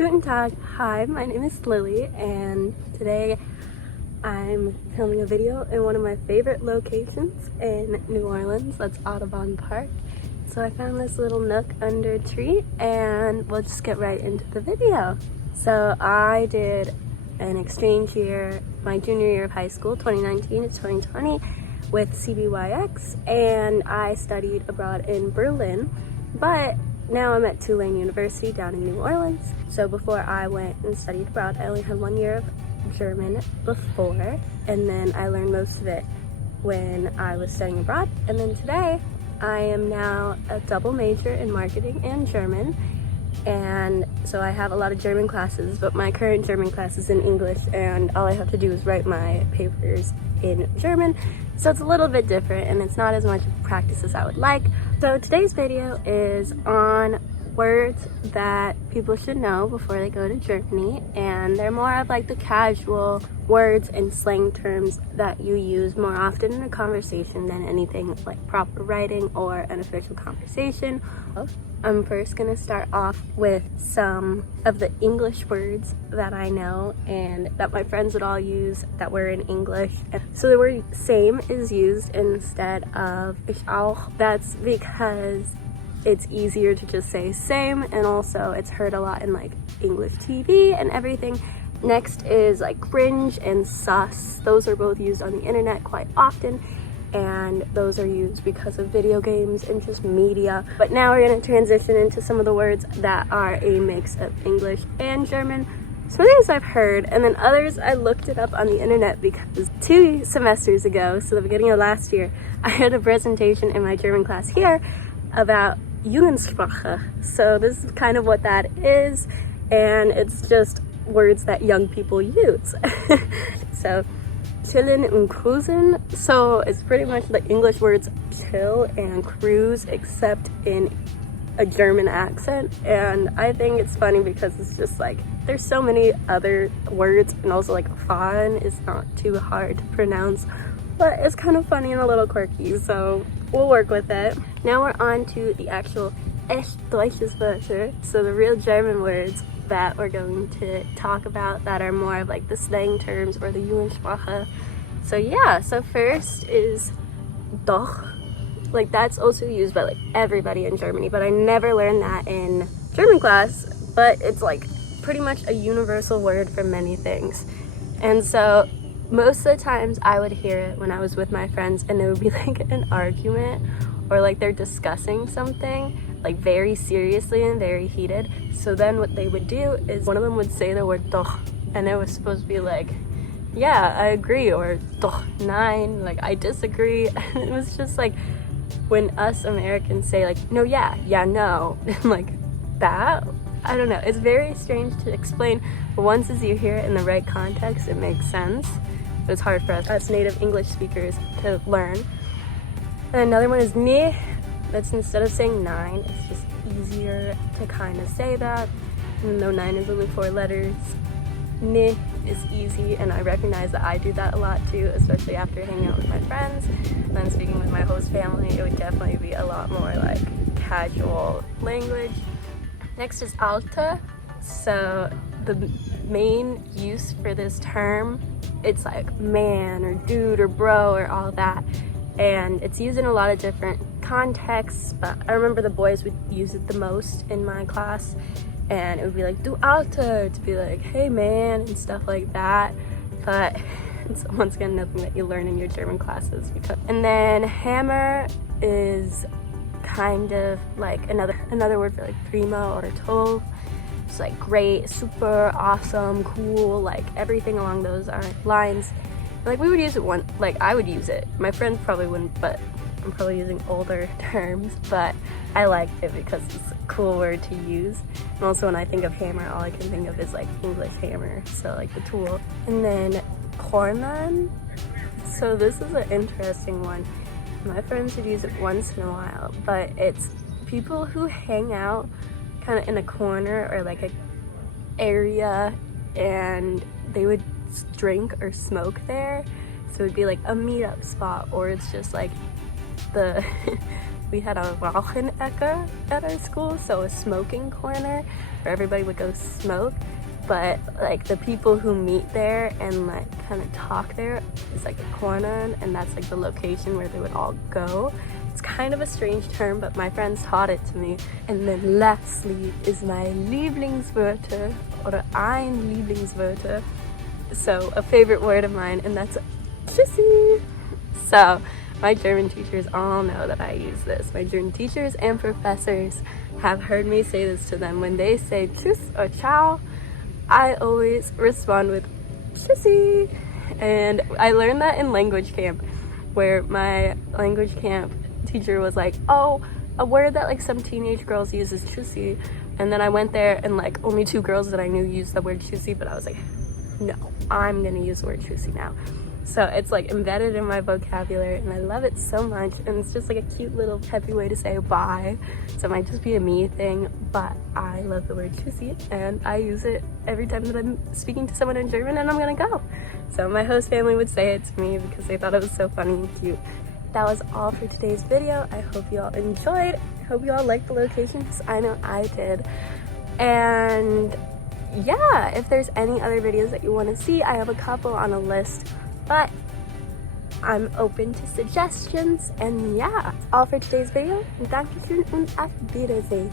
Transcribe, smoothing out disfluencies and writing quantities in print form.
Guten Tag. Hi, my name is Lily, and today I'm filming a video in one of my favorite locations in New Orleans. That's Audubon Park. So I found this little nook under a tree, and we'll just get right into the video. So I did an exchange year, my junior year of high school, 2019 to 2020, with CBYX, and I studied abroad in Berlin, but now I'm at Tulane University down in New Orleans. So before I went and studied abroad, I only had 1 year of German before, and then I learned most of it when I was studying abroad. And then today, I am now a double major in marketing and German. And so I have a lot of German classes, but my current German class is in English, and all I have to do is write my papers in German. So it's a little bit different, and it's not as much practice as I would like. So today's video is on words that people should know before they go to Germany, and they're more of like the casual words and slang terms that you use more often in a conversation than anything like proper writing or an official conversation. I'm first gonna start off with some of the English words that I know and that my friends would all use that were in English. So the word same is used instead of ich auch. That's because it's easier to just say same, and also it's heard a lot in like English TV and everything. Next is like cringe and sus. Those are both used on the internet quite often, and those are used because of video games and just media. But now we're going to transition into some of the words that are a mix of English and German. Some of these I've heard, and then others I looked it up on the internet because 2 semesters ago, so the beginning of last year, I had a presentation in my German class here about Jugendsprache. So this is kind of what that is, and it's just words that young people use. So chillen and cruisen, so it's pretty much the English words chill and cruise except in a German accent. And I think it's funny because it's just like there's so many other words, and also like fahren is not too hard to pronounce, but it's kind of funny and a little quirky, so we'll work with it. Now we're on to the actual echt deutsches Wörter, so the real German words that we're going to talk about that are more of like the slang terms or the Jugendsprache. So yeah, so first is doch. Like that's also used by like everybody in Germany, but I never learned that in German class, but it's like pretty much a universal word for many things. And so most of the times I would hear it when I was with my friends, and it would be like an argument or like they're discussing something like very seriously and very heated. So then what they would do is one of them would say the word doch, and it was supposed to be like, yeah, I agree, or doch nein, like I disagree. And it was just like when us Americans say like no, yeah, yeah, no, like that, I don't know, it's very strange to explain, but once as you hear it in the right context, it makes sense. But it's hard for us native English speakers to learn. And another one is nee. That's instead of saying 9, it's just easier to kind of say that. Even though 9 is only 4 letters, nee is easy, and I recognize that I do that a lot too, especially after hanging out with my friends. And then speaking with my host family, it would definitely be a lot more like casual language. Next is Alter. So the main use for this term, it's like man or dude or bro or all that. And it's used in a lot of different contexts, but I remember the boys would use it the most in my class, and it would be like du Alter, to be like hey man and stuff like that. But it's once again nothing that you learn in your German classes. And then hammer is kind of like another word for like primo or toll. It's like great, super, awesome, cool, like everything along those lines. Like we would use it like I would use it. My friends probably wouldn't, but I'm probably using older terms, but I liked it because it's a cool word to use. And also when I think of hammer, all I can think of is like English hammer, so like the tool. And then cornman. So this is an interesting one. My friends would use it once in a while, but it's people who hang out kind of in a corner or like a area, and they would drink or smoke there. So it'd be like a meetup spot, or it's just like the we had a Rauchenecker at our school, so a smoking corner where everybody would go smoke. But like the people who meet there and like kind of talk there is like a corner, and that's like the location where they would all go. It's kind of a strange term, but my friends taught it to me. And then lastly is my Lieblingswörter, or ein Lieblingswörter. So a favorite word of mine, and that's Tschüssi. So my German teachers all know that I use this. My German teachers and professors have heard me say this to them. When they say Tschüss or Ciao, I always respond with Tschüssi. And I learned that in language camp, where my language camp teacher was like, oh, a word that like some teenage girls use is Tschüssi. And then I went there and like only 2 girls that I knew used the word Tschüssi, but I was like, no, I'm gonna use the word Tschüssi now. So it's like embedded in my vocabulary, and I love it so much, and it's just like a cute little peppy way to say bye. So it might just be a me thing, but I love the word Tschüssi, and I use it every time that I'm speaking to someone in German and I'm gonna go. So my host family would say it to me because they thought it was so funny and cute. That was all for today's video. I hope you all enjoyed. I hope you all liked the locations. I know I did. And yeah, if there's any other videos that you want to see, I have a couple on a list, but I'm open to suggestions. And yeah, that's all for today's video. Dankeschön und auf Wiedersehen.